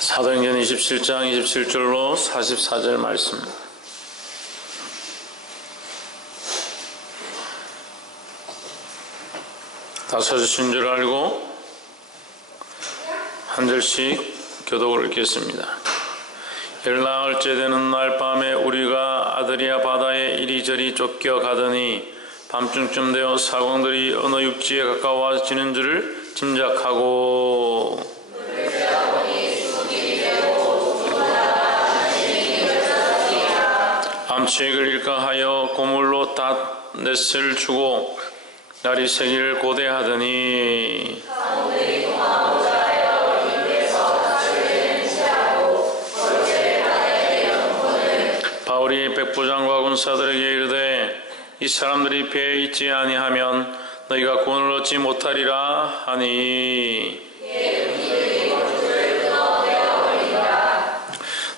사도행전 27장 27절로 44절 말씀입니다. 다 찾으신 줄 알고 한 절씩 교독을 읽겠습니다. 열나흘째 되는 날 밤에 우리가 아드리아 바다에 이리저리 쫓겨가더니 밤중쯤 되어 사공들이 어느 육지에 가까워지는 줄을 짐작하고 암책을 일까 하여 고물로 닷넷을 주고 날이 새기를 고대하더니 바울이 백부장과 군사들에게 이르되 이 사람들이 배에 있지 아니하면 너희가 구원을 얻지 못하리라 하니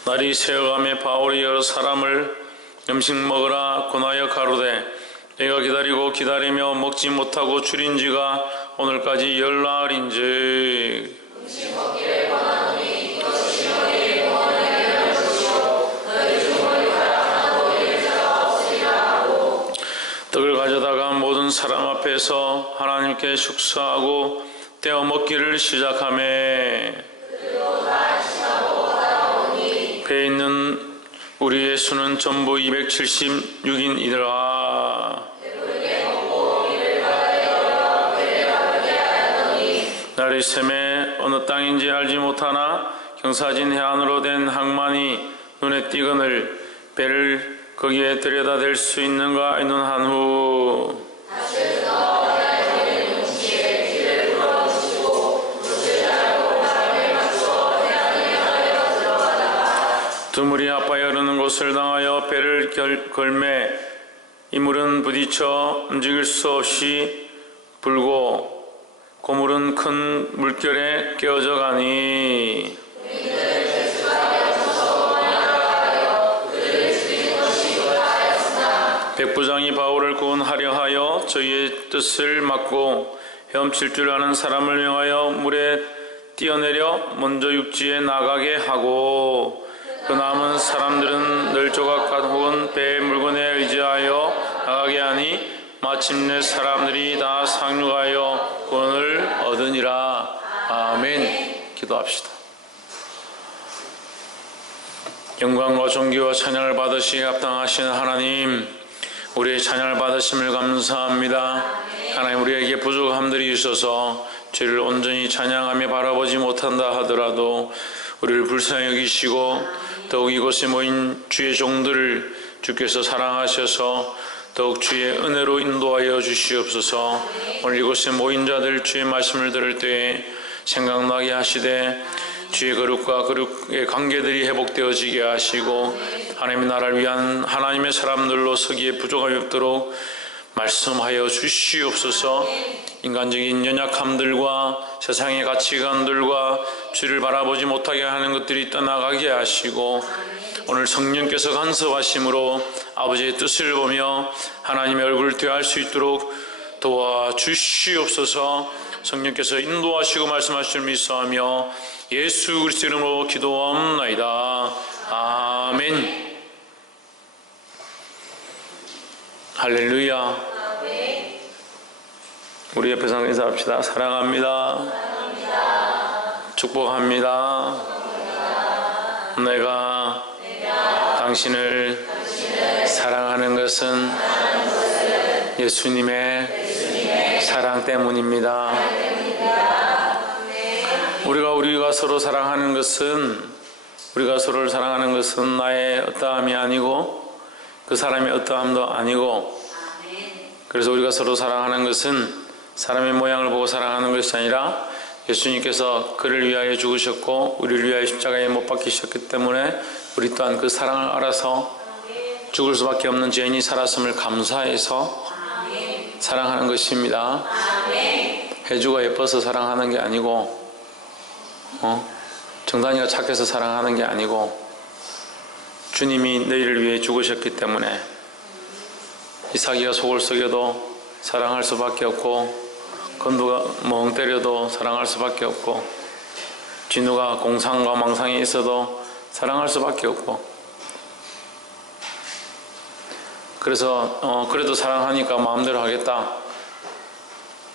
날이 새어가며 바울이 여러 사람을 음식 먹으라 권하여 가로되 너희가 기다리고 기다리며 먹지 못하고 줄인 지가 오늘까지 열나흘인즉 음식 먹기를 권하노니 이것이 너희의 구원을 이루는 것이요 너희 중 머리카락 하나도 잃을 자가 없으리라 하고 떡을 가져다가 모든 사람 앞에서 하나님께 축사하고 떼어 먹기를 시작하며 배에 있는 우리의 수는 전부 276인이더라. 날이 새매 어느 땅인지 알지 못하나 경사진 해안으로 된 항만이 눈에 띄거늘 배를 거기에 들여다댈 수 있는가 의논한 후 두물이 아파여 흐르는 곳을 당하여 배를 걸매 이물은 부딪혀 움직일 수 없이 불고 고물은 큰 물결에 깨어져 가니 백부장이 바울을 구원하려 하여 저희의 뜻을 막고 헤엄칠 줄 아는 사람을 명하여 물에 뛰어내려 먼저 육지에 나가게 하고 그 남은 사람들은 널조각 혹은 배의 물건에 의지하여 나가게 하니 마침내 사람들이 다 상륙하여 구원을 얻으니라. 아멘. 기도합시다. 영광과 존귀와 찬양을 받으시기에 합당하신 하나님, 우리의 찬양을 받으심을 감사합니다. 하나님, 우리에게 부족함들이 있어서 죄를 온전히 찬양하며 바라보지 못한다 하더라도 우리를 불쌍히 여기시고 더욱 이곳에 모인 주의 종들을 주께서 사랑하셔서 더욱 주의 은혜로 인도하여 주시옵소서. 오늘 이곳에 모인 자들 주의 말씀을 들을 때에 생각나게 하시되 주의 거룩과 거룩의 관계들이 회복되어지게 하시고 하나님의 나라를 위한 하나님의 사람들로 서기에 부족함이 없도록 말씀하여 주시옵소서. 인간적인 연약함들과 세상의 가치관들과 주를 바라보지 못하게 하는 것들이 떠나가게 하시고 오늘 성령께서 간섭하심으로 아버지의 뜻을 보며 하나님의 얼굴을 대할 수 있도록 도와주시옵소서. 성령께서 인도하시고 말씀하실 믿사하며 예수 그리스도 이름으로 기도하옵나이다. 아멘. 할렐루야. 우리 옆에서 인사합시다. 사랑합니다. 축복합니다. 내가 당신을 사랑하는 것은 예수님의 사랑 때문입니다. 우리가 서로 사랑하는 것은 우리가 서로를 사랑하는 것은 나의 어떠함이 아니고 그 사람의 어떠함도 아니고 그래서 우리가 서로 사랑하는 것은 사람의 모양을 보고 사랑하는 것이 아니라 예수님께서 그를 위하여 죽으셨고 우리를 위하여 십자가에 못 박히셨기 때문에 우리 또한 그 사랑을 알아서 죽을 수밖에 없는 죄인이 살았음을 감사해서 사랑하는 것입니다. 혜주가 예뻐서 사랑하는 게 아니고 정단이가 착해서 사랑하는 게 아니고 주님이 너희를 위해 죽으셨기 때문에 이삭이가 속을 썩여도 사랑할 수밖에 없고 건두가 멍 때려도 사랑할 수밖에 없고 진우가 공상과 망상이 있어도 사랑할 수밖에 없고, 그래서 그래도 사랑하니까 마음대로 하겠다.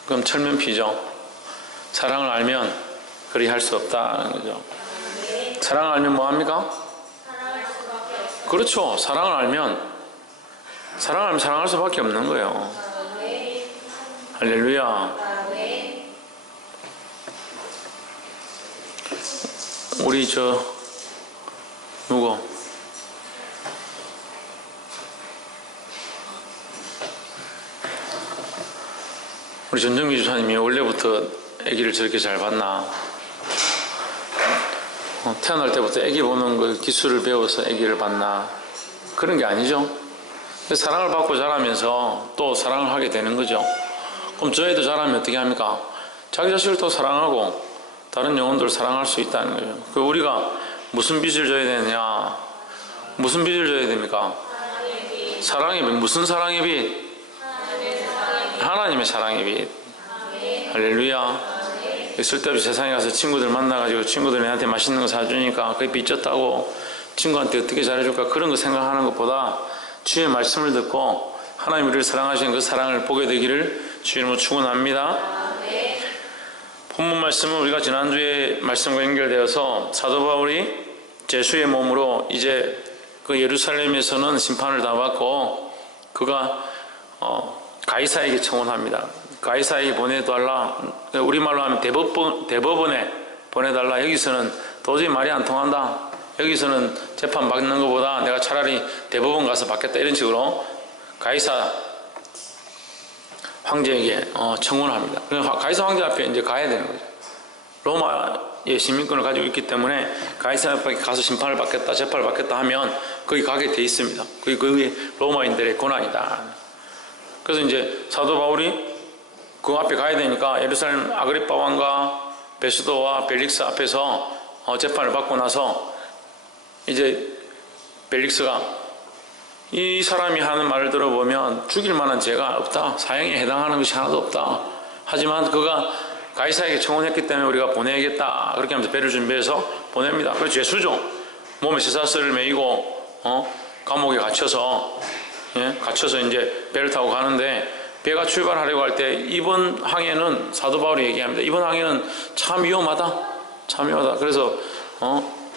그럼 철면피죠. 사랑을 알면 그리 할 수 없다는 거죠. 사랑을 알면 뭐 합니까? 그렇죠. 사랑을 알면 사랑할 수밖에 없는 거예요. 할렐루야. 우리 누구? 우리 전정기 주사님이 원래부터 아기를 저렇게 잘 봤나? 태어날 때부터 아기 보는 그 기술을 배워서 아기를 봤나? 그런 게 아니죠. 사랑을 받고 자라면서 또 사랑을 하게 되는 거죠. 그럼 저 애도 자라면 어떻게 합니까? 자기 자식을 또 사랑하고 다른 영혼들을 사랑할 수 있다는 거예요. 그 우리가 무슨 빚을 져야 되느냐? 무슨 빚을 져야 됩니까? 사랑의 빚. 무슨 사랑의 빚? 하나님의 사랑의 빚. 할렐루야. 쓸데없이 세상에 가서 친구들 만나가지고 친구들이 나한테 맛있는 거 사주니까 그게 빚졌다고 친구한테 어떻게 잘해줄까 그런 거 생각하는 것보다 주의 말씀을 듣고 하나님 우리를 사랑하시는 그 사랑을 보게 되기를 주의 이름으로 축원합니다. 본문 말씀은 우리가 지난주에 말씀과 연결되어서 사도 바울이 제수의 몸으로 이제 그 예루살렘에서는 심판을 다 받고 그가 가이사에게 청원합니다. 가이사에게 보내달라. 우리말로 하면 대법원에 보내달라. 여기서는 도저히 말이 안 통한다. 여기서는 재판 받는 것보다 내가 차라리 대법원 가서 받겠다. 이런 식으로 가이사 황제에게 청원합니다. 가이사 황제 앞에 이제 가야 되는 거죠. 로마의 시민권을 가지고 있기 때문에 가이사 앞에 가서 심판을 받겠다, 재판을 받겠다 하면 거기 가게 돼 있습니다. 그게 로마인들의 권한이다. 그래서 이제 사도 바울이 그 앞에 가야 되니까 예루살렘 아그리파 왕과 베스도와 벨릭스 앞에서 재판을 받고 나서 이제 벨릭스가 이 사람이 하는 말을 들어보면 죽일 만한 죄가 없다. 사형에 해당하는 것이 하나도 없다. 하지만 그가 가이사에게 청원했기 때문에 우리가 보내야겠다. 그렇게 하면서 배를 준비해서 보냅니다. 그래서 죄수죠. 몸에 쇠사슬을 매이고 감옥에 갇혀서 이제 배를 타고 가는데 배가 출발하려고 할 때 이번 항해는 사도 바울이 얘기합니다. 이번 항해는 참 위험하다. 참 위험하다. 그래서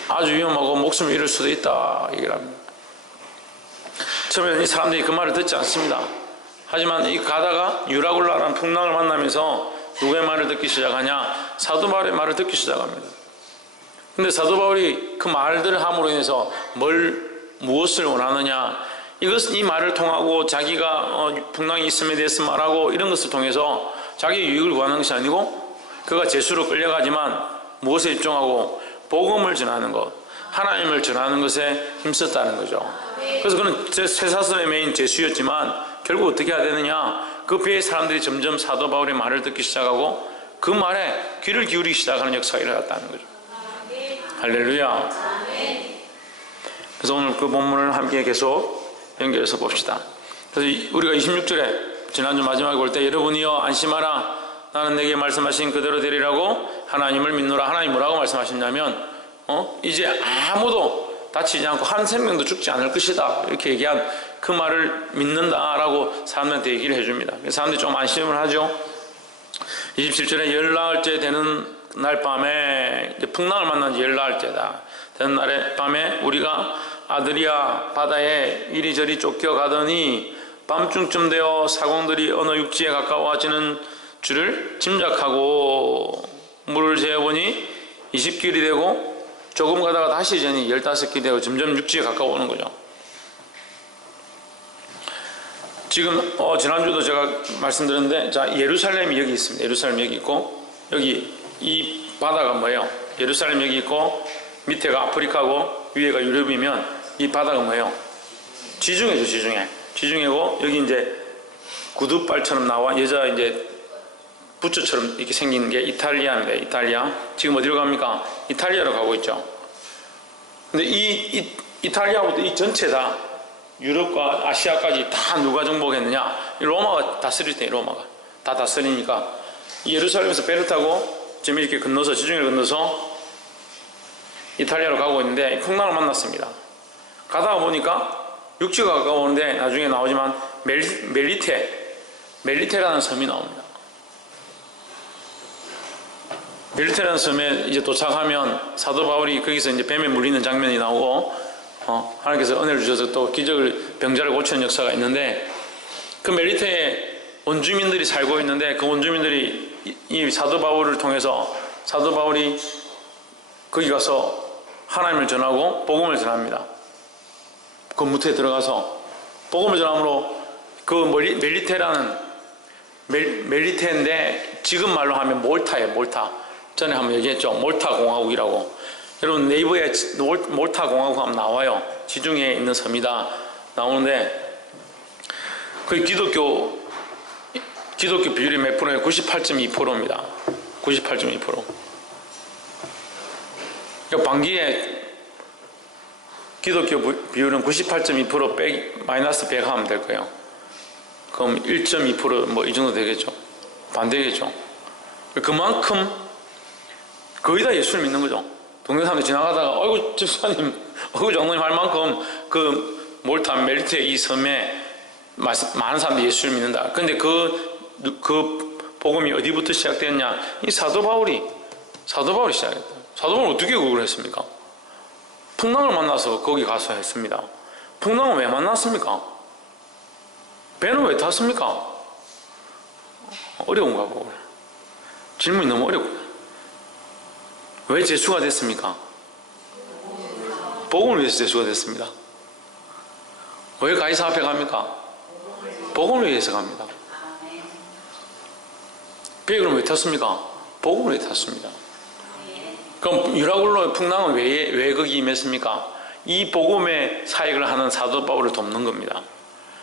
아주 위험하고 목숨을 잃을 수도 있다. 얘기를 합니다. 처음에는 이 사람들이 그 말을 듣지 않습니다. 하지만 이 가다가 유라굴라라는 풍랑을 만나면서 누구의 말을 듣기 시작하냐? 사도 바울의 말을 듣기 시작합니다. 근데 사도 바울이 그 말들을 함으로 인해서 무엇을 원하느냐? 이 말을 통하고 자기가 풍랑이 있음에 대해서 말하고 이런 것을 통해서 자기의 유익을 구하는 것이 아니고 그가 제수로 끌려가지만 무엇에 집중하고 복음을 전하는 것, 하나님을 전하는 것에 힘썼다는 거죠. 그래서 그는 쇠사슬에 매인 제수였지만 결국 어떻게 해야 되느냐? 그 배의 사람들이 점점 사도 바울의 말을 듣기 시작하고 그 말에 귀를 기울이기 시작하는 역사가 일어났다는 거죠. 할렐루야. 그래서 오늘 그 본문을 함께 계속 연결해서 봅시다. 그래서 우리가 26절에 지난주 마지막에 볼 때 여러분이여 안심하라 나는 내게 말씀하신 그대로 되리라고 하나님을 믿노라. 하나님 뭐라고 말씀하셨냐면 이제 아무도 다치지 않고 한 생명도 죽지 않을 것이다. 이렇게 얘기한 그 말을 믿는다라고 사람들한테 얘기를 해줍니다. 그래서 사람들이 좀 안심을 하죠. 27절에 열나흘째 되는 날 밤에 풍랑을 만난 지 열나흘째다 되는 날에 밤에 우리가 아드리아 바다에 이리저리 쫓겨가더니 밤중쯤 되어 사공들이 어느 육지에 가까워지는 줄을 짐작하고 물을 재어보니 20길이 되고 조금 가다가 다시 전이 15길이 되고 점점 육지에 가까워오는 거죠. 지금 지난주도 제가 말씀드렸는데 자 예루살렘이 여기 있습니다. 예루살렘 여기 있고 여기 이 바다가 뭐예요? 예루살렘 여기 있고 밑에가 아프리카고 위에가 유럽이면 이 바다가 뭐예요? 지중해죠. 지중해고 여기 이제 구두발처럼 나와 여자 이제 부츠처럼 이렇게 생긴 게 이탈리아입니다. 이탈리아. 지금 어디로 갑니까? 이탈리아로 가고 있죠. 근데 이 이탈리아부터 이 전체 다 유럽과 아시아까지 다 누가 정복했느냐? 로마가 다스릴 때 로마가 다 다스리니까 예루살렘에서 배를 타고 지금 이렇게 건너서 지중해를 건너서 이탈리아로 가고 있는데 풍랑을 만났습니다. 가다가 보니까 육지가 가까우는데 나중에 나오지만 멜리테라는 섬이 나옵니다. 멜리테라는 섬에 이제 도착하면 사도 바울이 거기서 이제 뱀에 물리는 장면이 나오고 하나님께서 은혜를 주셔서 또 기적을 병자를 고치는 역사가 있는데 그 멜리테에 원주민들이 살고 있는데 그 원주민들이 이 사도 바울을 통해서 사도 바울이 거기 가서 하나님을 전하고 복음을 전합니다. 그 무트에 들어가서 복음을 전함으로 그 멜리테인데 지금 말로 하면 몰타예요. 몰타. 전에 한번 얘기했죠. 몰타 공화국이라고. 여러분 네이버에 몰타 공화국 하면 나와요. 지중해에 있는 섬이다 나오는데 그 기독교 비율이 몇 프로예요? 98.2%입니다. 98.2%. 그러니까 반기에 기독교 비율은 98.2% 마이너스 100 하면 될 거예요. 그럼 1.2% 뭐 이 정도 되겠죠. 반대겠죠. 그만큼 거의 다 예수를 믿는 거죠. 동네 사람들 지나가다가 어이구 집사님, 어이구 장로님 할 만큼 그 몰타 멜리테 이 섬에 많은 사람들이 예수를 믿는다. 근데 그 복음이 어디부터 시작되었냐? 이 사도 바울이 시작했다. 사도 바울은 어떻게 그걸 했습니까? 풍랑을 만나서 거기 가서 했습니다. 풍랑은 왜 만났습니까? 배는 왜 탔습니까? 어려운가 보고. 질문이 너무 어렵고. 왜 제수가 됐습니까? 복음을 위해서 제수가 됐습니다. 왜 가이사 앞에 갑니까? 복음을 위해서 갑니다. 배에 그럼 왜 탔습니까? 복음을 위해 탔습니다. 그럼 유라굴로의 풍랑은 왜 거기 임했습니까? 이 복음의 사역을 하는 사도 바울을 돕는 겁니다.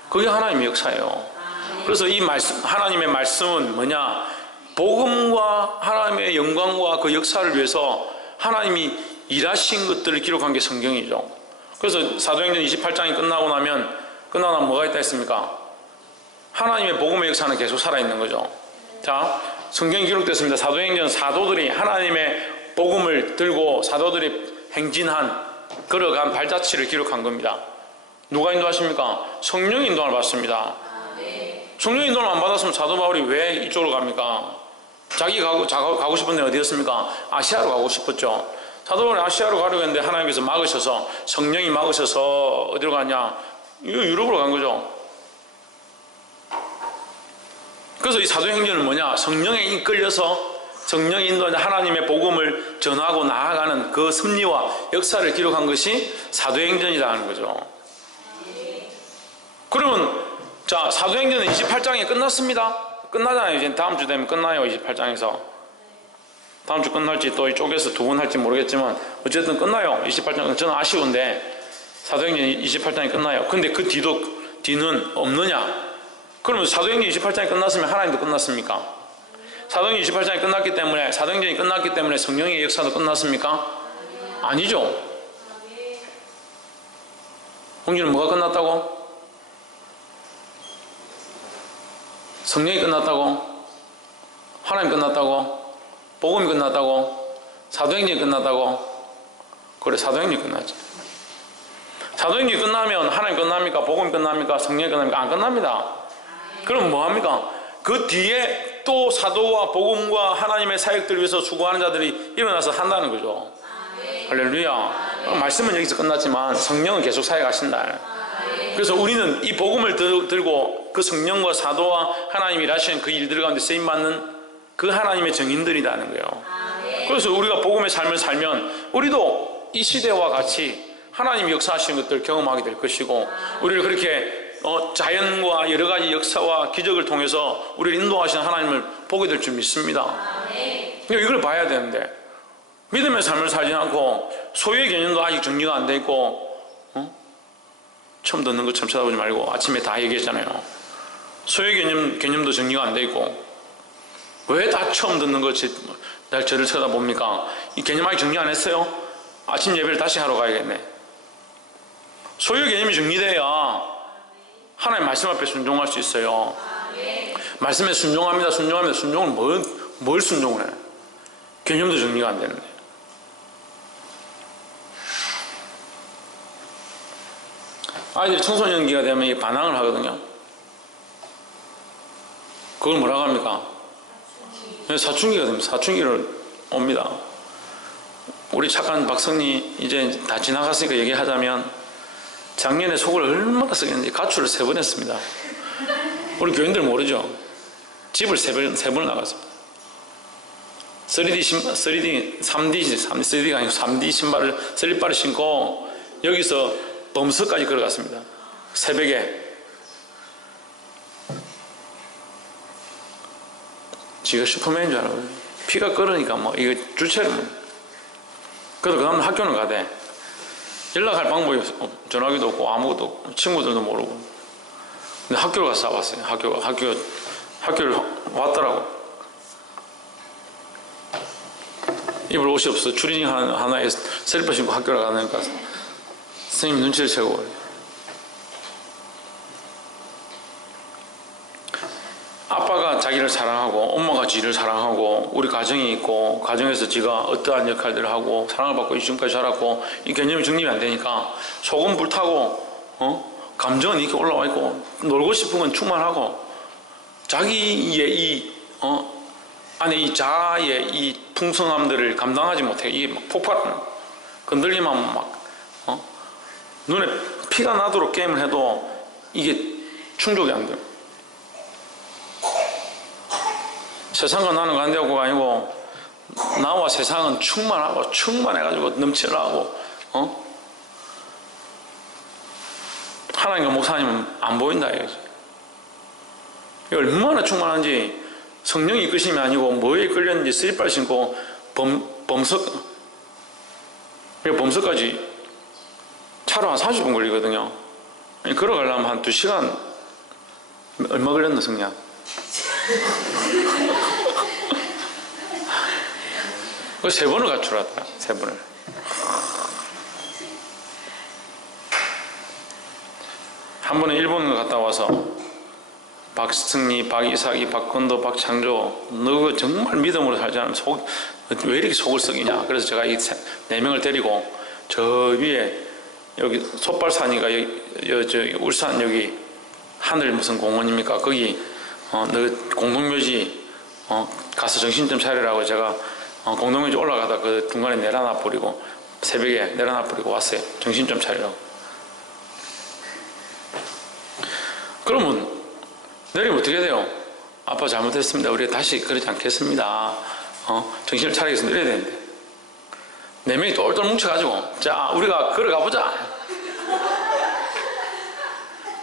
그게 하나님의 역사예요. 그래서 이 말씀, 하나님의 말씀은 뭐냐? 복음과 하나님의 영광과 그 역사를 위해서 하나님이 일하신 것들을 기록한 게 성경이죠. 그래서 사도행전 28장이 끝나고 나면 뭐가 있다 했습니까? 하나님의 복음의 역사는 계속 살아있는 거죠. 자, 성경이 기록됐습니다. 사도행전 사도들이 하나님의 복음을 들고 사도들이 걸어간 발자취를 기록한 겁니다. 누가 인도하십니까? 성령의 인도를 받습니다. 성령의 인도를 안 받았으면 사도 바울이 왜 이쪽으로 갑니까? 자기 가고 싶은 데는 어디였습니까? 아시아로 가고 싶었죠. 사도 바울이 아시아로 가려고 했는데 하나님께서 막으셔서, 성령이 막으셔서 어디로 가냐? 유럽으로 간 거죠. 그래서 이 사도행전은 뭐냐? 성령에 이끌려서 성령이 인도하는 하나님의 복음을 전하고 나아가는 그 섭리와 역사를 기록한 것이 사도행전이라는 거죠. 그러면 자, 사도행전은 28장이 끝났습니다. 끝나잖아요. 이제 다음 주 되면 끝나요. 28장에서. 다음 주 끝날지 또 이쪽에서 두 번 할지 모르겠지만 어쨌든 끝나요. 28장. 저는 아쉬운데 사도행전 28장이 끝나요. 근데 그 뒤는 없느냐? 그러면 사도행전 28장이 끝났으면 하나님도 끝났습니까? 사도행전 28장이 끝났기 때문에, 사도행전이 끝났기 때문에 성령의 역사도 끝났습니까? 아니죠. 홍주는 뭐가 끝났다고? 성령이 끝났다고? 하나님 끝났다고? 복음이 끝났다고? 사도행전이 끝났다고? 그래, 사도행전이 끝났지. 사도행전이 끝나면 하나님 끝납니까? 복음이 끝납니까? 성령이 끝납니까? 안 끝납니다. 그럼 뭐합니까? 그 뒤에 또 사도와 복음과 하나님의 사역들을 위해서 수고하는 자들이 일어나서 한다는 거죠. 할렐루야. 말씀은 여기서 끝났지만 성령은 계속 사역하신다. 그래서 우리는 이 복음을 들고 그 성령과 사도와 하나님이 일하시는 그 일들 가운데 쓰임받는 그 하나님의 증인들이라는 거예요. 그래서 우리가 복음의 삶을 살면 우리도 이 시대와 같이 하나님이 역사하시는 것들을 경험하게 될 것이고, 우리를 그렇게 자연과 여러 가지 역사와 기적을 통해서 우리를 인도하시는 하나님을 보게 될 줄 믿습니다. 이걸 봐야 되는데 믿음의 삶을 살지 않고 소유의 개념도 아직 정리가 안 돼 있고, 처음 듣는 것처럼 쳐다보지 말고 아침에 다 얘기했잖아요. 소유의 개념도 정리가 안 돼 있고, 왜 다 처음 듣는 것이 날 저를 쳐다봅니까? 이 개념 아직 정리 안 했어요? 아침 예배를 다시 하러 가야겠네. 소유의 개념이 정리돼야 하나님 말씀 앞에 순종할 수 있어요. 말씀에 순종합니다. 순종을 뭘 순종을 해? 개념도 정리가 안 되는데. 아이들이 청소년기가 되면 이 반항을 하거든요. 그걸 뭐라고 합니까? 사춘기가 됩니다. 사춘기를 옵니다. 우리 착한 박성리 이제 다 지나갔으니까 얘기하자면 작년에 속을 얼마나 썩였는지 가출을 3번 했습니다. 우리 교인들 모르죠? 집을 3번 나갔습니다. 3D가 아니고 3D 신발을, 슬리퍼를 신고 여기서 범서까지 걸어갔습니다. 새벽에. 지가 슈퍼맨인 줄 알아요. 피가 끓으니까 뭐, 이거 주체를. 그래서 그 다음 학교는 가대. 연락할 방법이 없어. 전화기도 없고 아무것도 없고 친구들도 모르고. 근데 학교를 가서 싸봤어요. 학교를 왔더라고. 입을 옷이 없어. 추리닝 하나에 슬리퍼 신고 학교를 가니까 선생님이 눈치를 채고 그래요. 아빠가 자기를 사랑하고 엄마가 지를 사랑하고 우리 가정이 있고 가정에서 지가 어떠한 역할들을 하고 사랑을 받고 지금까지 자랐고 이 개념이 정립이 안 되니까 속은 불타고 감정은 이렇게 올라와 있고 놀고 싶은 건 충만하고 자기의 이 안에 이 자아의 이 풍성함들을 감당하지 못해. 이게 막 폭발 건들리면 막 눈에 피가 나도록 게임을 해도 이게 충족이 안 돼요. 세상과 나는 관계가 아니고 나와 세상은 충만하고 충만해가지고 넘쳐나고 하나님과 목사님은 안 보인다 이거지. 얼마나 충만한지 성령이 이끄심이 아니고 뭐에 이끌렸는지 슬리퍼를 신고 범석까지 차로 한 30분 걸리거든요. 걸어가려면 한 2시간 얼마 걸렸나 성냥? 그 3번을 가출하더라. 3번을. 한 번은 일본을 갔다 와서 박승리, 박이삭이, 박건도, 박창조 너 정말 믿음으로 살지 않으면 왜 이렇게 속을 썩이냐. 그래서 제가 이 4명을 데리고 저 위에 여기 솥발산이가 저 울산 여기 하늘 무슨 공원입니까? 거기 너 공동묘지 가서 정신 좀 차리라고 제가 공동묘지 올라가다 그 중간에 내려놔 버리고 새벽에 내려놔 버리고 왔어요. 정신 좀 차리라고. 그러면 내리면 어떻게 돼요? 아빠 잘못했습니다. 우리가 다시 그러지 않겠습니다. 정신을 차리겠습니다. 이래야 되는데 4명이 똘똘 뭉쳐가지고 자 우리가 걸어가 보자.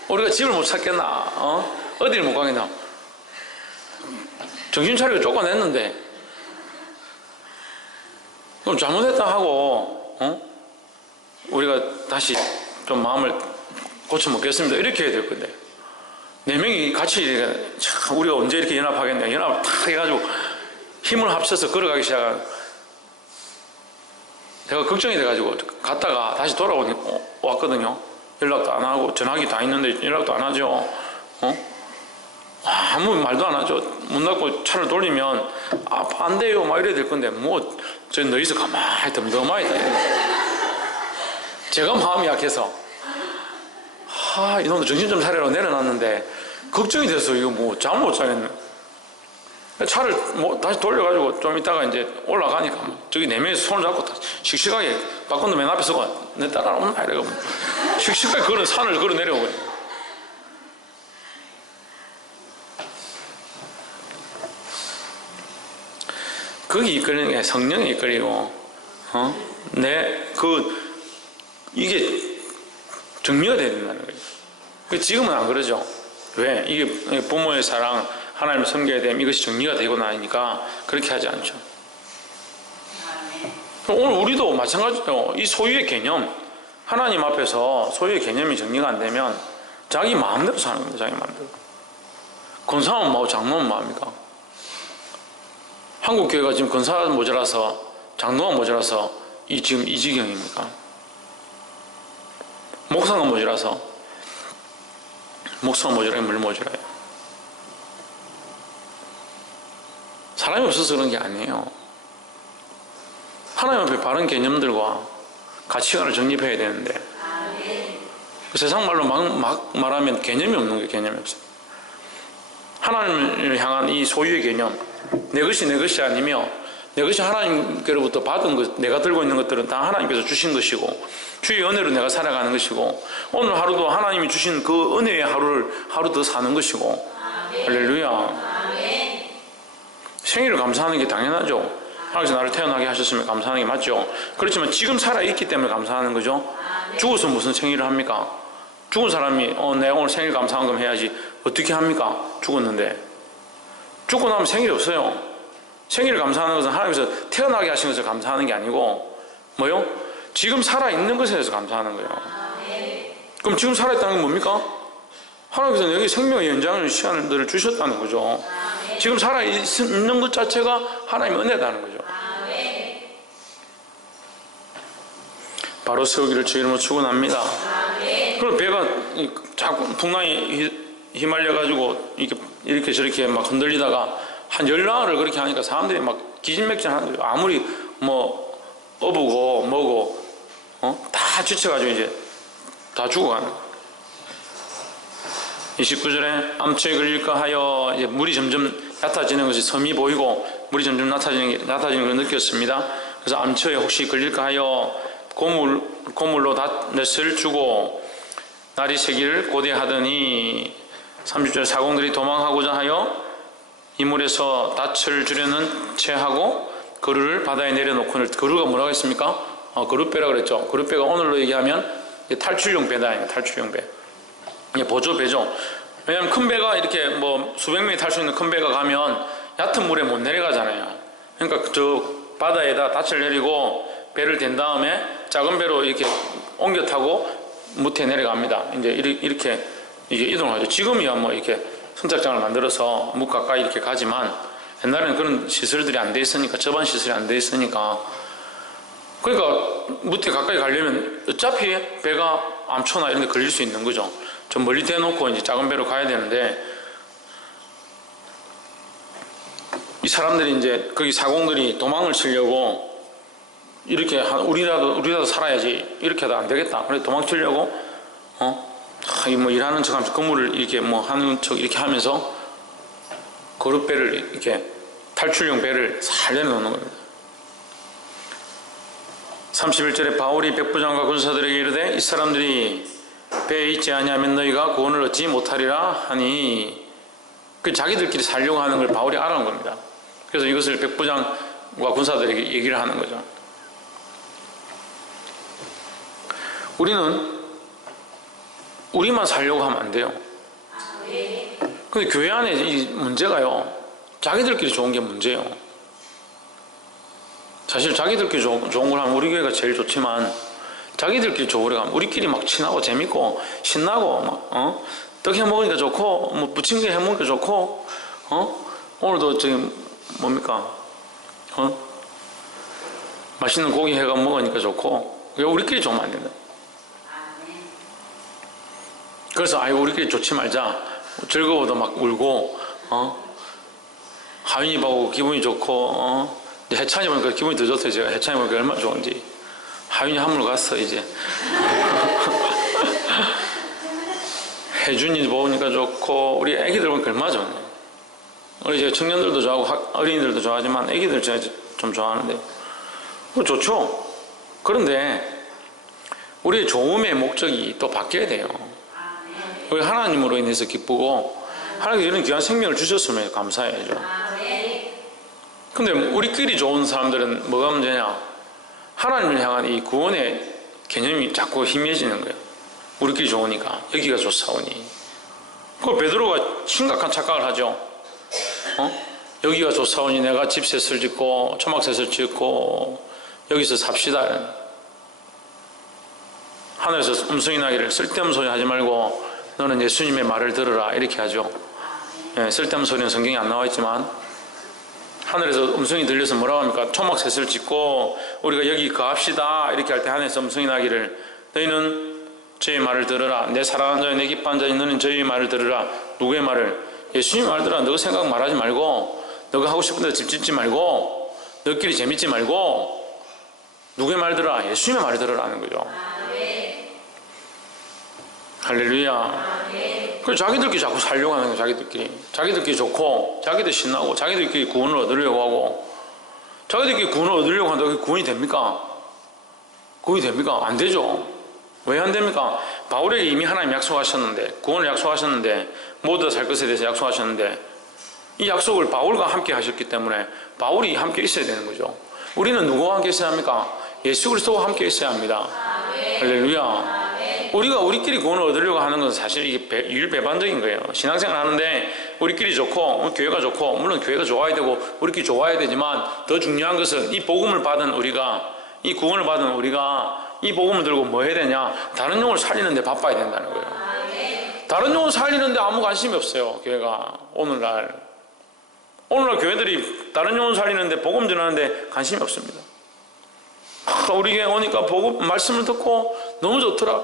우리가 집을 못 찾겠나? 어디를 못 가겠나? 정신 차리고 쫓아냈는데 그럼 잘못했다 하고 우리가 다시 좀 마음을 고쳐먹겠습니다. 이렇게 해야 될 건데 4명이 같이 참 우리가 언제 이렇게 연합하겠냐. 연합을 탁 해가지고 힘을 합쳐서 걸어가기 시작한. 제가 걱정이 돼가지고 갔다가 다시 왔거든요. 연락도 안 하고 전화기 다 있는데 연락도 안 하죠. 아무 말도 안 하죠. 문 닫고 차를 돌리면 안 돼요 막 이래야 될 건데 뭐 저 너희서 가만히 덤덤하게 제가 마음이 약해서 이놈도 정신 좀 차리라고 내려놨는데 걱정이 돼서 이거 뭐 잠 못 자겠네. 차를 뭐 다시 돌려가지고 좀 이따가 이제 올라가니까 저기 4명이서 손을 잡고 씩씩하게 박건도 맨 앞에 서고 내 따라오나 이래고 씩씩하게 산을 걸어 내려오고 거기 이끌리는 게 성령이 이끌리고 이게 정리가 돼야 된다는 거예요. 지금은 안 그러죠. 왜? 이게 부모의 사랑 하나님을 섬겨야 되면 이것이 정리가 되고 나니까 그렇게 하지 않죠. 오늘 우리도 마찬가지죠. 이 소유의 개념 하나님 앞에서 소유의 개념이 정리가 안 되면 자기 마음대로 사는 겁니다. 자기 마음대로. 권사하면 뭐하고 장로는 뭐합니까? 한국교회가 지금 권사가 모자라서 장로가 모자라서 지금 이 지경입니까? 목사가 모자라서 목사가 모자라면 뭘 모자라요? 사람이 없어서 그런 게 아니에요. 하나님 앞에 바른 개념들과 가치관을 정립해야 되는데 세상 말로 막 말하면 개념이 없는 거예요. 개념이 없어요. 하나님을 향한 이 소유의 개념, 내 것이 아니며 내 것이 하나님께로부터 받은 것, 내가 들고 있는 것들은 다 하나님께서 주신 것이고 주의 은혜로 내가 살아가는 것이고 오늘 하루도 하나님이 주신 그 은혜의 하루를 하루 더 사는 것이고 할렐루야. 생일을 감사하는 게 당연하죠. 하나님께서 나를 태어나게 하셨으면 감사하는 게 맞죠. 그렇지만 지금 살아있기 때문에 감사하는 거죠. 죽어서 무슨 생일을 합니까? 죽은 사람이 내가 오늘 생일 감사한금 해야지 어떻게 합니까? 죽었는데. 죽고 나면 생일이 없어요. 생일을 감사하는 것은 하나님께서 태어나게 하신 것을 감사하는 게 아니고 뭐요? 지금 살아있는 것에 대해서 감사하는 거예요. 그럼 지금 살아있다는 건 뭡니까? 하나님께서 내게 생명의 연장을 시간들을 주셨다는 거죠. 지금 살아있는 것 자체가 하나님의 은혜다는 거죠. 바로 세우기를 주 이름으로 축원합니다. 그럼 배가 자꾸 풍랑에 휘말려가지고 이렇게 저렇게 막 흔들리다가 한 열나흘을 그렇게 하니까 사람들이 막 기진맥진하는 거예요. 아무리 뭐 어부고 뭐고 다 지쳐가지고 이제 다 죽어가는 거예요. 29절에 암초에 걸릴까 하여 이제 물이 점점 얕아지는 것이 섬이 보이고 물이 점점 얕아지는 걸 느꼈습니다. 그래서 암초에 혹시 걸릴까 하여 고물로 닷넷을 주고 날이 새기를 고대하더니 30절 사공들이 도망하고자 하여 이물에서 닻을 주려는 채하고 거루를 바다에 내려놓고 거루가 뭐라고 했습니까? 거루배라 그랬죠. 거루배가 오늘로 얘기하면 탈출용 배다. 탈출용 배. 보조배죠. 왜냐하면 큰 배가 이렇게 뭐 수백 명이 탈 수 있는 큰 배가 가면 얕은 물에 못 내려가잖아요. 그러니까 저 바다에다 닻을 내리고 배를 댄 다음에 작은 배로 이렇게 옮겨 타고 무태 내려갑니다. 이제 이렇게 이제 이동하죠. 지금이야 뭐 이렇게 선착장을 만들어서 무 가까이 이렇게 가지만 옛날에는 그런 시설들이 안 돼 있으니까 저반 시설이 안 돼 있으니까 그러니까 무태 가까이 가려면 어차피 배가 암초나 이런 데 걸릴 수 있는 거죠. 좀 멀리 대놓고 이제 작은 배로 가야 되는데 이 사람들이 이제 거기 사공들이 도망을 치려고 이렇게 우리라도 살아야지 이렇게 하다 안 되겠다. 그래서 도망치려고 뭐 일하는 척하면서 건물을 이렇게 뭐 하는 척 이렇게 하면서 거룻배를 이렇게 탈출용 배를 살 내놓는 겁니다. 31절에 바울이 백부장과 군사들에게 이르되 이 사람들이 배에 있지 아니하면 너희가 구원을 얻지 못하리라 하니 그 자기들끼리 살려고 하는 걸 바울이 알아는 겁니다. 그래서 이것을 백부장과 군사들에게 얘기를 하는 거죠. 우리는 우리만 살려고 하면 안 돼요. 근데 교회 안에 이 문제가요, 자기들끼리 좋은 게 문제예요. 사실 자기들끼리 좋은 걸 하면 우리 교회가 제일 좋지만 자기들끼리 좋으려 하면 우리끼리 막 친하고 재밌고 신나고 막 떡 해먹으니까 좋고 뭐 부침개 해먹으니까 좋고 오늘도 지금 뭡니까 맛있는 고기 해가 먹으니까 좋고 우리끼리 좋으면 안 된다. 그래서 우리끼리 좋지 말자. 즐거워도 막 울고 하윤이 보고 기분이 좋고 해찬이 보니까 기분이 더 좋대요. 제가 해찬이 보니까 얼마나 좋은지. 하윤이 한물 갔어 이제. 혜준이 보니까 좋고 우리 애기들 보니까 얼마나 좋네. 우리 이제 청년들도 좋아하고 어린이들도 좋아하지만 애기들 제가 좀 좋아하는데 좋죠. 그런데 우리의 좋음의 목적이 또 바뀌어야 돼요. 우리 하나님으로 인해서 기쁘고 하나님께서 이런 귀한 생명을 주셨으면 감사해야죠. 근데 우리끼리 좋은 사람들은 뭐가 문제냐? 하나님을 향한 이 구원의 개념이 자꾸 희미해지는 거예요. 우리끼리 좋으니까 여기가 좋사오니. 그 베드로가 심각한 착각을 하죠. 여기가 좋사오니 내가 집셋을 짓고 초막셋을 짓고 여기서 삽시다. 하늘에서 음성이 나기를 쓸데없는 소리 하지 말고 너는 예수님의 말을 들으라 이렇게 하죠. 쓸데없는 소리는 성경에 안 나와 있지만 하늘에서 음성이 들려서 뭐라고 합니까? 초막셋을 짓고 우리가 여기 거합시다 이렇게 할 때 하늘에서 음성이 나기를 너희는 저의 말을 들으라. 내 사랑하는 자여 내 기뻐하는 자여 너는 저의 말을 들으라. 누구의 말을? 예수님의 말을 들으라. 너 생각 말하지 말고 너가 하고 싶은 데서 집 짓지 말고 너끼리 재밌지 말고 누구의 말 들으라? 예수님의 말을 들으라는 거죠. 할렐루야. 그 자기들끼리 자꾸 살려고 하는 거예요. 자기들끼리 좋고, 자기들 신나고, 자기들끼리 구원을 얻으려고 하고, 자기들끼리 구원을 얻으려고 한다고 그게 구원이 됩니까? 구원이 됩니까? 안 되죠. 왜 안 됩니까? 바울에게 이미 하나님 약속하셨는데, 구원을 약속하셨는데, 모두 다 살 것에 대해서 약속하셨는데, 이 약속을 바울과 함께 하셨기 때문에 바울이 함께 있어야 되는 거죠. 우리는 누구와 함께 있어야 합니까? 예수 그리스도와 함께 있어야 합니다. 할렐루야. 우리가 우리끼리 구원을 얻으려고 하는 것은 사실 이게 유일배반적인 거예요. 신앙생활 하는데 우리끼리 좋고 교회가 좋고, 물론 교회가 좋아야 되고 우리끼리 좋아야 되지만, 더 중요한 것은 이 복음을 받은 우리가, 이 구원을 받은 우리가 이 복음을 들고 뭐 해야 되냐? 다른 영을 살리는 데 바빠야 된다는 거예요. 다른 영을 살리는 데 아무 관심이 없어요. 교회가 오늘날 교회들이 다른 영혼 살리는데, 복음 전하는데 관심이 없습니다. 우리 교회 오니까 복음 말씀을 듣고 너무 좋더라.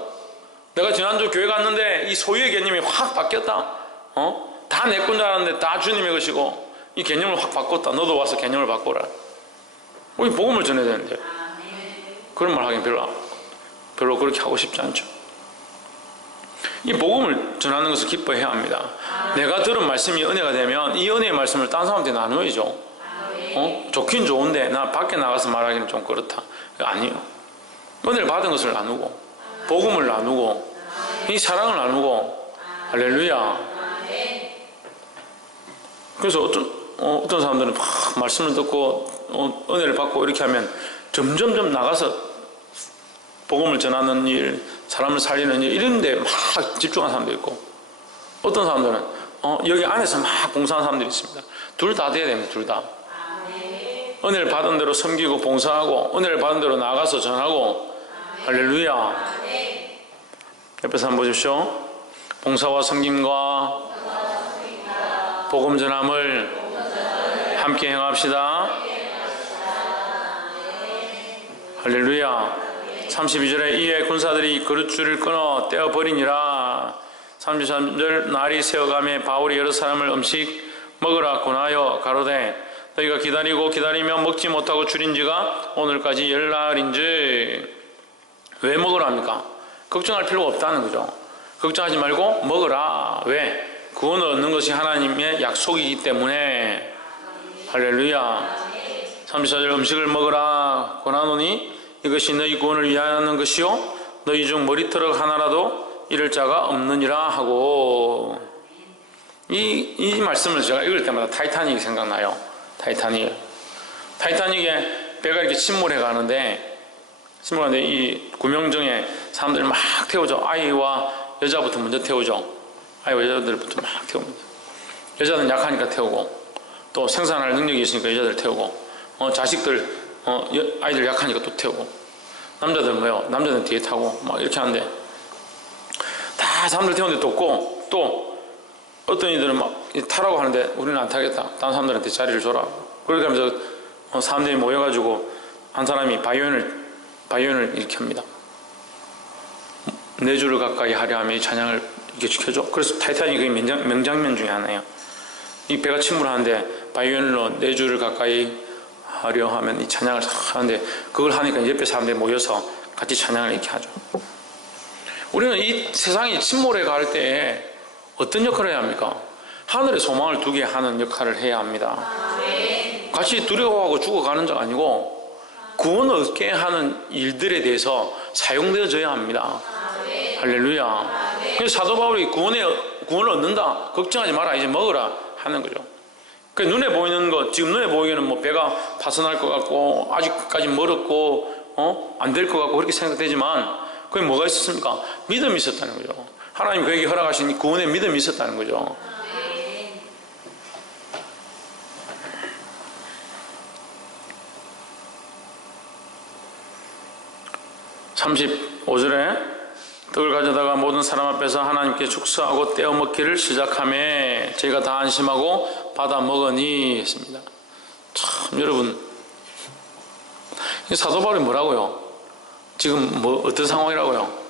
내가 지난주 교회 갔는데 이 소유의 개념이 확 바뀌었다. 다 내 건 줄 알았는데 다 주님의 것이고, 이 개념을 확 바꿨다. 너도 와서 개념을 바꿔라. 우리 복음을 전해야 되는데 그런 말 하긴 별로 그렇게 하고 싶지 않죠. 이 복음을 전하는 것을 기뻐해야 합니다. 내가 들은 말씀이 은혜가 되면 이 은혜의 말씀을 딴 사람한테 나누어야죠. 좋긴 좋은데 나 밖에 나가서 말하기는 좀 그렇다. 아니요. 은혜를 받은 것을 나누고, 복음을 나누고, 이 사랑을 나누고. 할렐루야. 그래서 어떤 사람들은 막 말씀을 듣고 은혜를 받고 이렇게 하면 점점점 나가서 복음을 전하는 일, 사람을 살리는 일, 이런 데 막 집중하는 사람도 있고, 어떤 사람들은 여기 안에서 막 봉사하는 사람들이 있습니다. 둘 다 돼야 됩니다. 둘 다. 은혜를 받은 대로 섬기고 봉사하고, 은혜를 받은 대로 나가서 전하고. 할렐루야. 옆에서 한번 보십시오. 봉사와 섬김과 복음 전함을 함께 행합시다. 할렐루야. 32절에 이에 군사들이 그릇줄을 끊어 떼어버리니라. 33절 날이 새어가며 바울이 여러 사람을 음식 먹으라 권하여 가로되 너희가 기다리며 먹지 못하고 줄인 지가 오늘까지 열날인즉. 왜 먹으라 합니까? 걱정할 필요가 없다는 거죠. 걱정하지 말고 먹으라. 왜? 구원을 얻는 것이 하나님의 약속이기 때문에. 할렐루야. 34절 음식을 먹으라 권하노니 이것이 너희 구원을 위하는 것이요 너희 중 머리털 하나라도 잃을 자가 없느니라 하고. 이 말씀을 제가 읽을 때마다 타이타닉이 생각나요. 타이타닉에 배가 이렇게 침몰해 가는데 이 구명정에 사람들이 막 태우죠. 아이와 여자부터 먼저 태우죠. 아이와 여자들부터 막 태웁니다. 여자는 약하니까 태우고, 또 생산할 능력이 있으니까 여자들 태우고, 자식들 아이들 약하니까 또 태우고, 남자들은 뭐요? 남자들은 뒤에 타고 막 이렇게 하는데, 다 사람들 태우는데 또 없고, 또 어떤 이들은 막 타라고 하는데 우리는 안 타겠다. 다른 사람들한테 자리를 줘라. 그렇게 하면서 사람들이 모여가지고 한 사람이 바이올린을 이렇게 합니다. 4주를 가까이 하려 하며 이 찬양을 이렇게 지켜줘. 그래서 타이타닉의 명장면 중에 하나예요. 이 배가 침몰하는데 바이올린으로 4주를 가까이 하려 하면 이 찬양을 하는데, 그걸 하니까 옆에 사람들이 모여서 같이 찬양을 이렇게 하죠. 우리는 이 세상이 침몰해 갈 때에 어떤 역할을 해야 합니까? 하늘에 소망을 두게 하는 역할을 해야 합니다. 같이 두려워하고 죽어가는 자가 아니고 구원을 얻게 하는 일들에 대해서 사용되어져야 합니다. 할렐루야. 그래서 사도 바울이 구원을 얻는다, 걱정하지 마라, 이제 먹으라 하는 거죠. 그 눈에 보이는 것, 지금 눈에 보이기는 뭐 배가 파손할 것 같고 아직까지 멀었고 안 될 것 같고 그렇게 생각되지만, 그게 뭐가 있었습니까? 믿음이 있었다는 거죠. 하나님 그에게 허락하신 구원의 믿음이 있었다는 거죠. 35절에 떡을 가져다가 모든 사람 앞에서 하나님께 축사하고 떼어 먹기를 시작하며 저희가 다 안심하고 받아 먹으니 했습니다. 참, 여러분, 사도 바울이 뭐라고요? 지금 뭐 어떤 상황이라고요?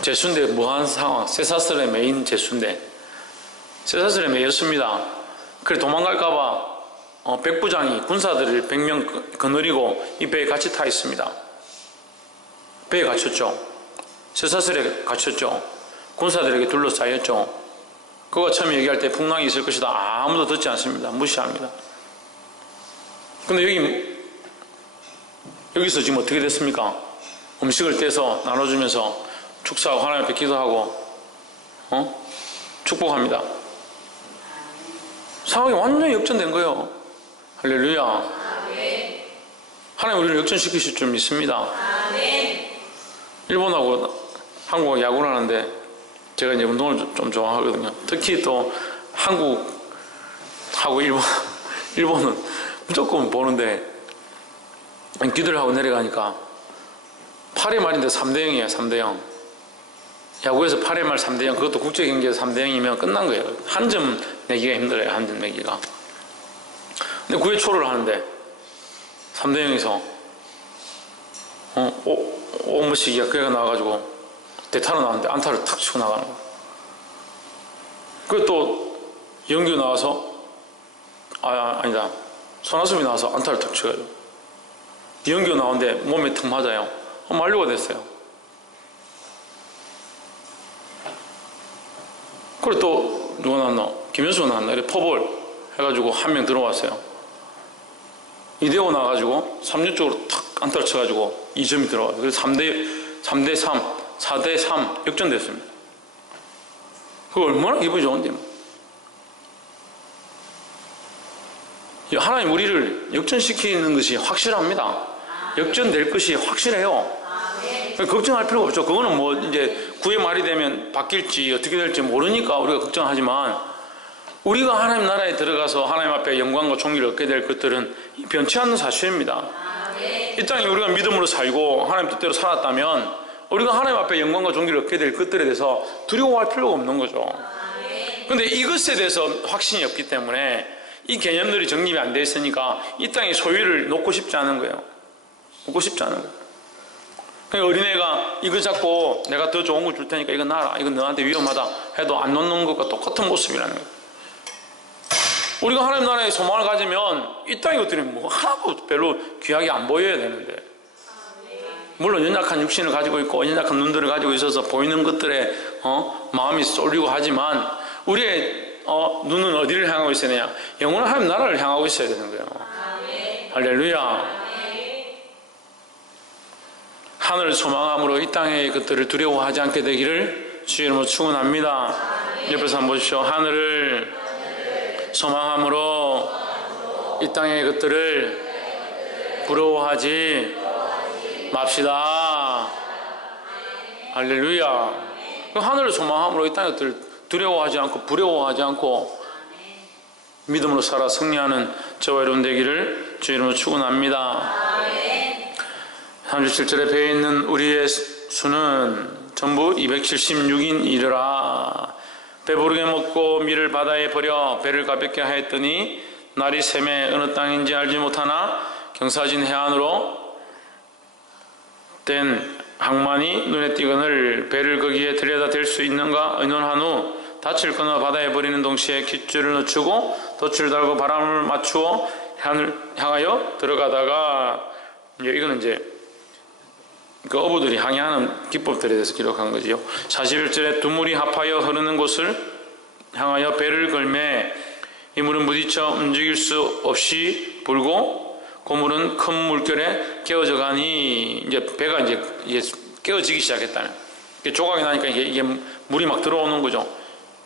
제수인데 뭐한 상황? 쇠사슬에 매인 제수인데 쇠사슬에 매였습니다. 그래 도망갈까봐 백부장이 군사들을 100명 거느리고 이 배에 같이 타 있습니다. 배에 갇혔죠. 쇠사슬에 갇혔죠. 군사들에게 둘러싸였죠. 그가 처음에 얘기할 때 풍랑이 있을 것이다. 아무도 듣지 않습니다. 무시합니다. 근데 여기서 지금 어떻게 됐습니까? 음식을 떼서 나눠주면서 축사하고 하나님 앞에 기도하고 축복합니다. 상황이 완전히 역전된 거예요. 할렐루야. 하나님 우리를 역전시키실 줄 믿습니다. 일본하고 한국하고 야구를 하는데 제가 이제 운동을 좀 좋아하거든요. 특히 또 한국하고 일본은 무조건 보는데 기도를 하고 내려가니까 8회 말인데 3대0이에요. 3대0. 야구에서 8회 말 3대0, 그것도 국제경기에서 3대0이면 끝난 거예요. 한 점 내기가 힘들어요. 한 점 내기가. 근데 9회 초를 하는데 3대0에서 5번씩이야. 그애가 나와가지고 대타로 나왔는데 안타를 탁 치고 나가는 거예요. 그리고 또 영규 나와서 아니다. 손아섭이 나와서 안타를 탁 쳐가지고 영규 나오는데 몸에 탁 맞아요. 만루가 됐어요. 그리고 또 누가 나왔나? 김현수가 나왔나? 이렇게 포볼 해가지고 한 명 들어왔어요. 이대호 나와가지고 3루 쪽으로 탁 안타를 쳐가지고 2점이 들어와요. 그래서 3대3, 4대3 역전됐습니다. 그거 얼마나 기분이 좋은데. 하나님 우리를 역전시키는 것이 확실합니다. 역전될 것이 확실해요. 걱정할 필요가 없죠. 그거는 뭐 이제 9회 말이 되면 바뀔지 어떻게 될지 모르니까 우리가 걱정하지만, 우리가 하나님 나라에 들어가서 하나님 앞에 영광과 존귀를 얻게 될 것들은 변치 않는 사실입니다. 이 땅에 우리가 믿음으로 살고 하나님 뜻대로 살았다면 우리가 하나님 앞에 영광과 존귀를 얻게 될 것들에 대해서 두려워할 필요가 없는 거죠. 그런데 이것에 대해서 확신이 없기 때문에 이 개념들이 정립이 안 돼 있으니까 이 땅의 소유를 놓고 싶지 않은 거예요. 놓고 싶지 않은 거예요. 그러니까 어린애가 이거 잡고 내가 더 좋은 거 줄 테니까 이거 놔라, 이건 너한테 위험하다 해도 안 놓는 것과 똑같은 모습이라는 거예요. 우리가 하나님 나라에 소망을 가지면 이 땅의 것들이 뭐 하나도 별로 귀하게 안 보여야 되는데, 물론 연약한 육신을 가지고 있고 연약한 눈들을 가지고 있어서 보이는 것들에 마음이 쏠리고 하지만 우리의 눈은 어디를 향하고 있어야 되냐? 영원한 하나님 나라를 향하고 있어야 되는 거예요. 할렐루야. 하늘을 소망함으로 이 땅의 것들을 두려워하지 않게 되기를 주의 이름으로 축원합니다. 옆에서 한번 보십시오. 하늘을 소망함으로 이 땅의 것들을 부러워하지 맙시다. 할렐루야. 하늘을 소망함으로 이 땅의 것들을 두려워하지 않고 부러워하지 않고 믿음으로 살아 승리하는 저와 여러분 되기를 주의 이름으로 축원합니다. 37절에 배에 있는 우리의 수는 전부 276인이라. 배부르게 먹고 밀을 바다에 버려 배를 가볍게 하였더니 날이 샘에 어느 땅인지 알지 못하나 경사진 해안으로 된 항만이 눈에 띄거늘 배를 거기에 들여다 댈 수 있는가 의논한 후 닻을 끊어 바다에 버리는 동시에 깃줄을 늦추고 돛을 달고 바람을 맞추어 해안을 향하여 들어가다가, 이거는 이제 그 어부들이 항해하는 기법들에 대해서 기록한 거지요. 41절에 두 물이 합하여 흐르는 곳을 향하여 배를 걸매 이 물은 부딪혀 움직일 수 없이 불고 그 물은 큰 물결에 깨어져 가니, 이제 배가 이제 깨어지기 시작했다는, 조각이 나니까 이게 물이 막 들어오는 거죠.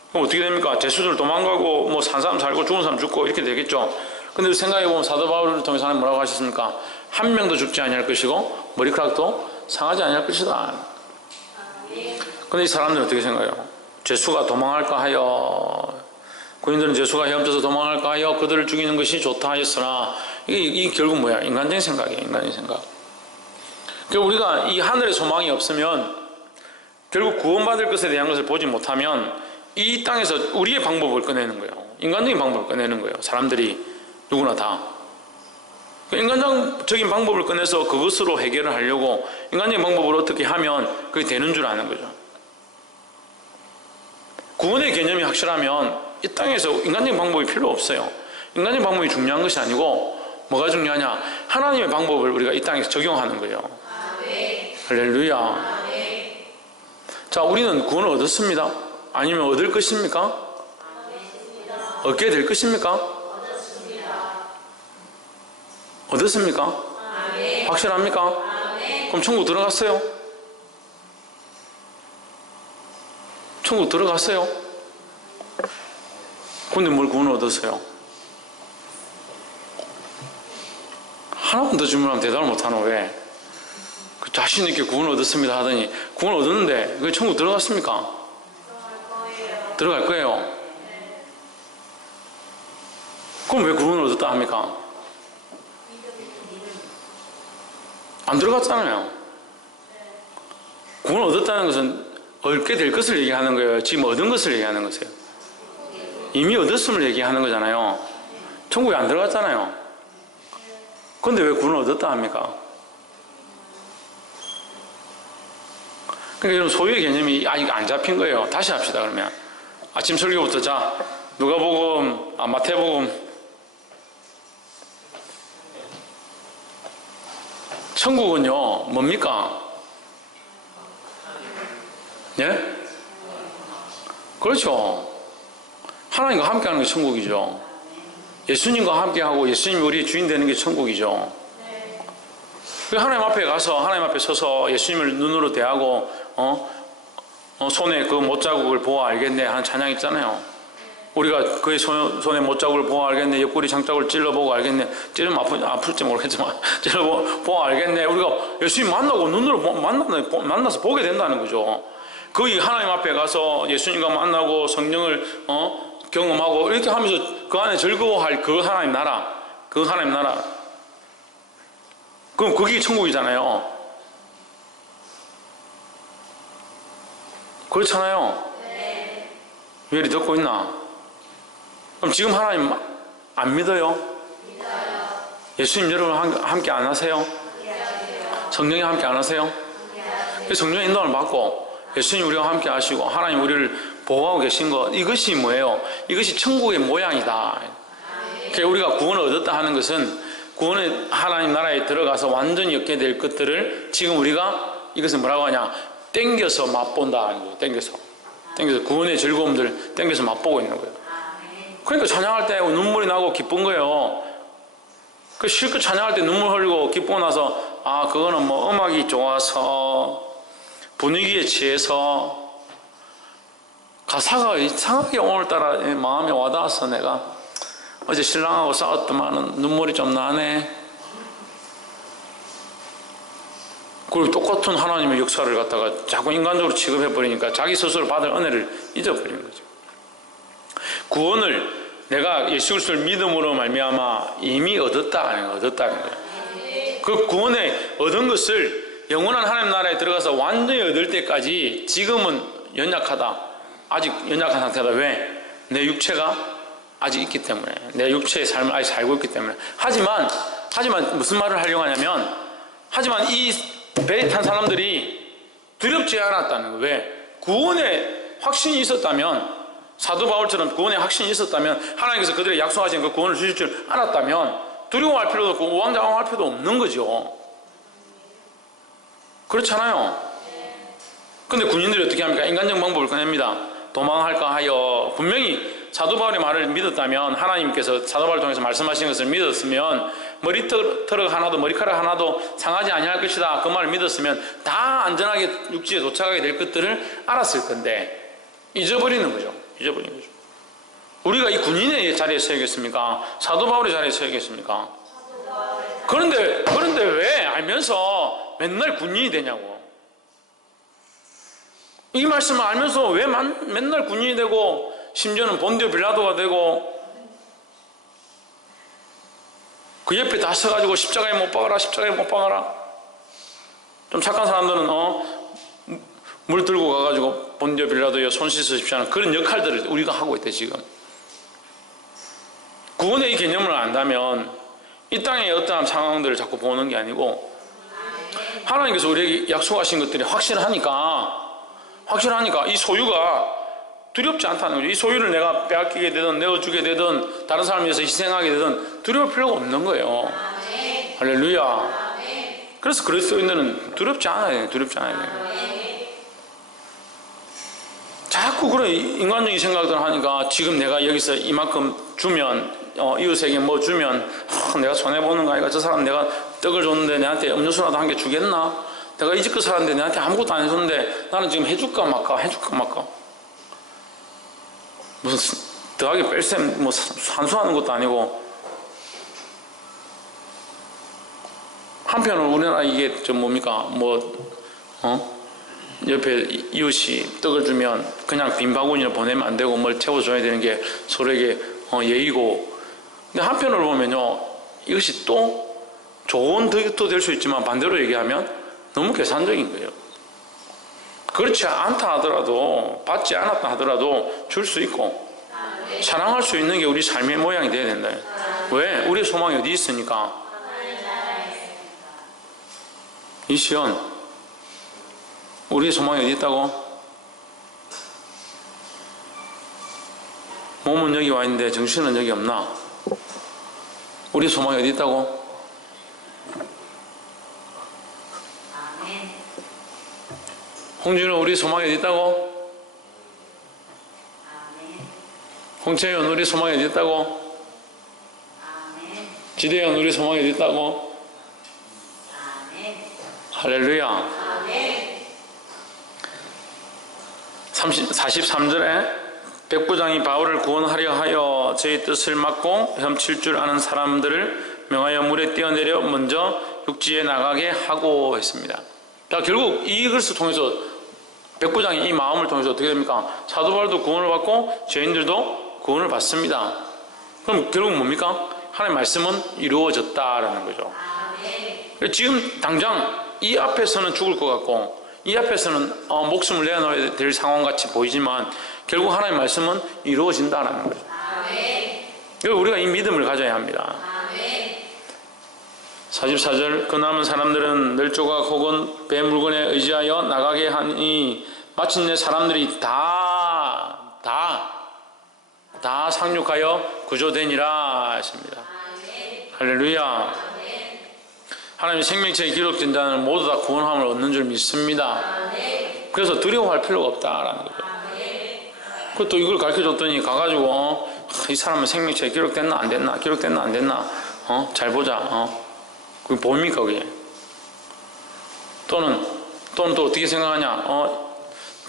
그럼 어떻게 됩니까? 죄수들 도망가고 뭐 산 사람 살고 죽은 사람 죽고 이렇게 되겠죠. 근데 생각해보면 사도 바울을 통해서 하나님 뭐라고 하셨습니까? 한 명도 죽지 아니할 것이고 머리카락도 상하지 아니할 것이다. 근데 이 사람들은 어떻게 생각해요? 죄수가 도망할까 하여, 군인들은 죄수가 헤엄쳐서 도망할까 하여 그들을 죽이는 것이 좋다 하였으나, 이게 결국 뭐야? 인간적인 생각이에요. 인간적인 생각. 그러니까 우리가 이 하늘의 소망이 없으면 결국 구원받을 것에 대한 것을 보지 못하면 이 땅에서 우리의 방법을 꺼내는 거예요. 인간적인 방법을 꺼내는 거예요. 사람들이 누구나 다. 인간적인 방법을 꺼내서 그것으로 해결을 하려고 인간적인 방법으로 어떻게 하면 그게 되는 줄 아는 거죠. 구원의 개념이 확실하면 이 땅에서 인간적인 방법이 필요 없어요. 인간적인 방법이 중요한 것이 아니고 뭐가 중요하냐? 하나님의 방법을 우리가 이 땅에서 적용하는 거예요. 할렐루야. 자, 우리는 구원을 얻었습니다. 아니면 얻을 것입니까? 얻게 될 것입니까? 얻었습니까? 확실합니까? 그럼 천국 들어갔어요? 천국 들어갔어요? 근데 뭘 구원을 얻었어요? 하나만 더 질문하면 대답을 못하노. 왜? 자신 있게 구원을 얻었습니다 하더니 구원을 얻었는데 그 천국 들어갔습니까? 들어갈 거예요. 그럼 왜 구원을 얻었다 합니까? 안 들어갔잖아요. 구원을 얻었다는 것은 얻게 될 것을 얘기하는 거예요. 지금 얻은 것을 얘기하는 것이에요. 이미 얻었음을 얘기하는 거잖아요. 천국에 안 들어갔잖아요. 그런데 왜 구원을 얻었다 합니까? 그러니까 이런 소유의 개념이 아직 안 잡힌 거예요. 다시 합시다. 그러면 아침 설교부터 자, 누가복음, 마태복음. 천국은요 뭡니까? 예? 그렇죠. 하나님과 함께하는 게 천국이죠. 예수님과 함께하고 예수님이 우리의 주인 되는 게 천국이죠. 하나님 앞에 가서 하나님 앞에 서서 예수님을 눈으로 대하고 손에 그 못자국을 보아 알겠네 하는 찬양 있잖아요. 우리가 그의 손에 못자국을 보아 알겠네, 옆구리 장자국을 찔러보고 알겠네. 찔러면 아플지 모르겠지만 찔러보고 알겠네. 우리가 예수님 만나고 눈으로 만나서 보게 된다는 거죠. 거기 하나님 앞에 가서 예수님과 만나고 성령을 경험하고 이렇게 하면서 그 안에 즐거워할 그 하나님 나라, 그 하나님 나라. 그럼 그게 천국이잖아요. 그렇잖아요. 왜 이리 듣고 있나? 그럼 지금 하나님 안 믿어요? 예수님 여러분 함께 안 하세요? 성령이 함께 안 하세요? 성령의 인도를 받고 예수님 우리와 함께 하시고 하나님 우리를 보호하고 계신 것, 이것이 뭐예요? 이것이 천국의 모양이다. 그러니까 우리가 구원을 얻었다 하는 것은 구원의 하나님 나라에 들어가서 완전히 얻게 될 것들을 지금 우리가 이것을 뭐라고 하냐? 땡겨서 맛본다 하는 거예요. 땡겨서 구원의 즐거움들 땡겨서 맛보고 있는 거예요. 그러니까 찬양할 때 눈물이 나고 기쁜 거예요. 그 실컷 찬양할 때 눈물 흘리고 기쁘고 나서 그거는 뭐 음악이 좋아서 분위기에 취해서 가사가 이상하게 오늘따라 마음에 와닿아서 내가 어제 신랑하고 싸웠더만은 눈물이 좀 나네. 그리고 똑같은 하나님의 역사를 갖다가 자꾸 인간적으로 취급해버리니까 자기 스스로 받을 은혜를 잊어버리는 거죠. 구원을 내가 예수 그리스도를 믿음으로 말미암아 이미 얻었다는 거예요. 그 구원에 얻은 것을 영원한 하나님 나라에 들어가서 완전히 얻을 때까지 지금은 연약하다. 아직 연약한 상태다. 왜? 내 육체가 아직 있기 때문에. 내 육체의 삶을 아직 살고 있기 때문에. 하지만 무슨 말을 하려고 하냐면 하지만 이 배에 탄 사람들이 두렵지 않았다는 거예요. 왜? 구원의 확신이 있었다면, 사도 바울처럼 구원의 확신이 있었다면, 하나님께서 그들의 약속하신 그 구원을 주실 줄 알았다면 두려워할 필요도 없고 우왕좌왕할 필요도 없는 거죠. 그렇잖아요. 근데 군인들이 어떻게 합니까? 인간적 방법을 꺼냅니다. 도망할까 하여. 분명히 사도 바울의 말을 믿었다면, 하나님께서 사도 바울을 통해서 말씀하신 것을 믿었으면 머리카락 하나도 상하지 아니할 것이다, 그 말을 믿었으면 다 안전하게 육지에 도착하게 될 것들을 알았을 건데 잊어버리는 거죠. 우리가 이 군인의 자리에 서야겠습니까? 사도 바울의 자리에 서야겠습니까? 그런데 왜 알면서 맨날 군인이 되냐고. 이 말씀을 알면서 왜 맨날 군인이 되고, 심지어는 본디오 빌라도가 되고, 그 옆에 다 서가지고 십자가에 못 박아라. 좀 착한 사람들은 물 들고 가가지고 본디오 빌라도여 손 씻으십시오 하는 그런 역할들을 우리가 하고 있대. 지금 구원의 이 개념을 안다면 이 땅의 어떠한 상황들을 자꾸 보는 게 아니고, 하나님께서 우리에게 약속하신 것들이 확실하니까 이 소유가 두렵지 않다는 거죠. 이 소유를 내가 빼앗기게 되든 내어주게 되든 다른 사람을 위해서 희생하게 되든 두려울 필요가 없는 거예요. 할렐루야. 그래서 그리스도인들은 두렵지 않아야 돼요. 자꾸 그런 인간적인 생각들 하니까 지금 내가 여기서 이만큼 주면 이웃에게 뭐 주면 내가 손해보는 거 아니까 저 사람 내가 떡을 줬는데 내한테 음료수라도 한 개 주겠나? 내가 이집트 살았는데 내한테 아무것도 안 해줬는데 나는 지금 해줄까 말까 무슨 더하기 뺄셈 뭐 산수하는 것도 아니고. 한편으로 우리나라 이게 좀 뭡니까 옆에 이웃이 떡을 주면 그냥 빈 바구니를 보내면 안 되고 뭘 채워줘야 되는 게 서로에게 예의고. 근데 한편으로 보면요, 이것이 또 좋은 덕도 될 수 있지만 반대로 얘기하면 너무 계산적인 거예요. 그렇지 않다 하더라도, 받지 않았다 하더라도 줄 수 있고 사랑할 수 있는 게 우리 삶의 모양이 돼야 된다. 왜? 우리의 소망이 어디 있으니까. 이시연, 우리의 소망이 어디 있다고? 몸은 여기 와 있는데 정신은 여기 없나? 우리의 소망이 어디 있다고? 홍준은 우리 소망이 어디 있다고? 홍채연 우리 소망이 어디 있다고? 지대현 우리 소망이 어디 있다고? 할렐루야. 43절에 백부장이 바울을 구원하려 하여 저희 뜻을 막고 훔칠 줄 아는 사람들을 명하여 물에 뛰어내려 먼저 육지에 나가게 하고 했습니다. 자, 결국 이 글을 통해서 백부장이 이 마음을 통해서 어떻게 됩니까? 사도 바울도 구원을 받고 죄인들도 구원을 받습니다. 그럼 결국 뭡니까? 하나님의 말씀은 이루어졌다라는 거죠. 지금 당장 이 앞에서는 죽을 것 같고 이 앞에서는 목숨을 내어놓아야 될 상황같이 보이지만 결국 하나님의 말씀은 이루어진다는 거죠. 그리고 우리가 이 믿음을 가져야 합니다. 44절, 그 남은 사람들은 널조각 혹은 배 물건에 의지하여 나가게 하니 마침내 사람들이 다 상륙하여 구조되니라 하십니다. 할렐루야. 하나님의 생명체에 기록된 자는 모두 다 구원함을 얻는 줄 믿습니다. 그래서 두려워할 필요가 없다라는 거죠. 그것도 이걸 가르쳐줬더니 가가지고 이 사람은 생명체에 기록됐나 안 됐나 기록됐나 안 됐나 잘 보자 그게 뭡니까 그게? 또는 또 어떻게 생각하냐?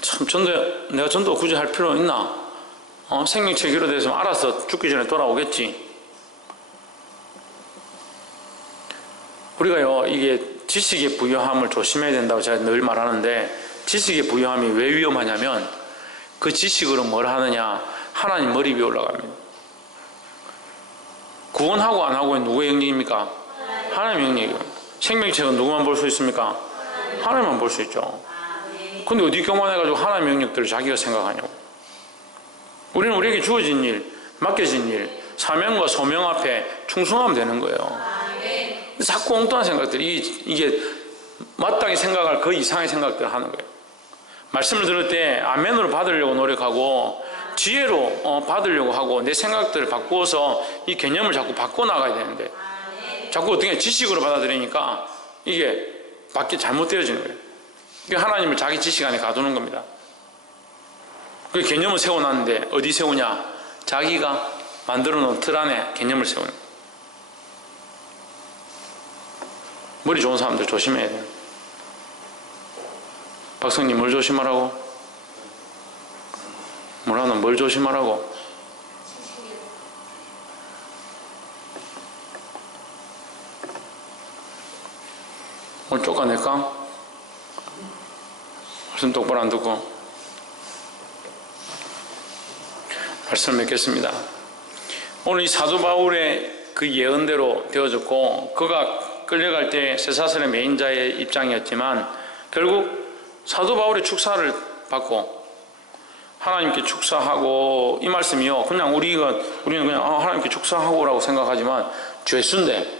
참 내가 전도 굳이 할 필요 있나? 생명체에 기록돼서 알아서 죽기 전에 돌아오겠지. 우리가요, 이게 지식의 부유함을 조심해야 된다고 제가 늘 말하는데, 지식의 부유함이 왜 위험하냐면 그 지식으로 뭘 하느냐? 하나님 머리 위에 올라갑니다. 구원하고 안 하고는 누구의 영역입니까? 하나님의 영역이에요. 생명체는 누구만 볼 수 있습니까? 하나님만 볼 수 있죠. 근데 어디 교만해가지고 하나님의 영역들을 자기가 생각하냐고. 우리는 우리에게 주어진 일, 맡겨진 일, 사명과 소명 앞에 충성하면 되는 거예요. 자꾸 엉뚱한 생각들, 이게 마땅히 생각할 그 이상의 생각들을 하는 거예요. 말씀을 들을 때 아멘으로 받으려고 노력하고 지혜로 받으려고 하고 내 생각들을 바꾸어서 이 개념을 자꾸 바꿔나가야 되는데 자꾸 어떻게 지식으로 받아들이니까 이게 밖에 잘못되어지는 거예요. 그러니까 하나님을 자기 지식 안에 가두는 겁니다. 그 개념을 세워놨는데 어디 세우냐? 자기가 만들어 놓은 틀 안에 개념을 세우는 거예요. 머리 좋은 사람들 조심해야 돼요. 박성님 뭘 조심하라고? 뭐라는 뭘 조심하라고? 뭘 쫓아낼까? 말씀 똑바로 안 듣고 말씀을 맺겠습니다. 오늘 이 사도 바울의 그 예언대로 되어졌고 그가 끌려갈 때 쇠사슬의 메인자의 입장이었지만 결국 사도 바울의 축사를 받고 하나님께 축사하고 이 말씀이요 그냥 우리는 그냥 하나님께 축사하고라고 생각하지만 죄수인데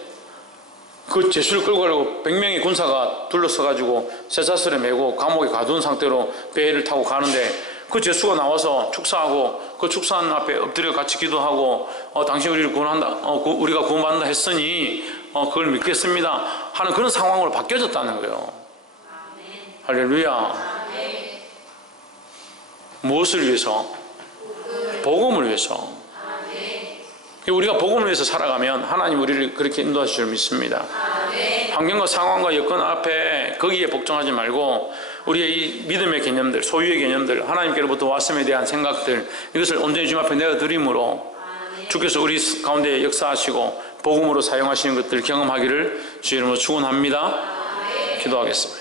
그 죄수를 끌고 가려고 100명의 군사가 둘러서가지고 쇠사슬에 메고 감옥에 가둔 상태로 배를 타고 가는데 그 죄수가 나와서 축사하고 그 축사하는 앞에 엎드려 같이 기도하고 당신 우리를 구원한다 우리가 구원받는다 했으니 그걸 믿겠습니다 하는 그런 상황으로 바뀌어졌다는 거예요. 할렐루야. 무엇을 위해서? 복음을 위해서. 우리가 복음을 위해서 살아가면 하나님 우리를 그렇게 인도하실 줄 믿습니다. 환경과 상황과 여건 앞에 거기에 복종하지 말고 우리의 이 믿음의 개념들, 소유의 개념들, 하나님께로부터 왔음에 대한 생각들, 이것을 온전히 주님 앞에 내어드림으로 주께서 우리 가운데 역사하시고 복음으로 사용하시는 것들 경험하기를 주의 이름으로 축원합니다. 기도하겠습니다.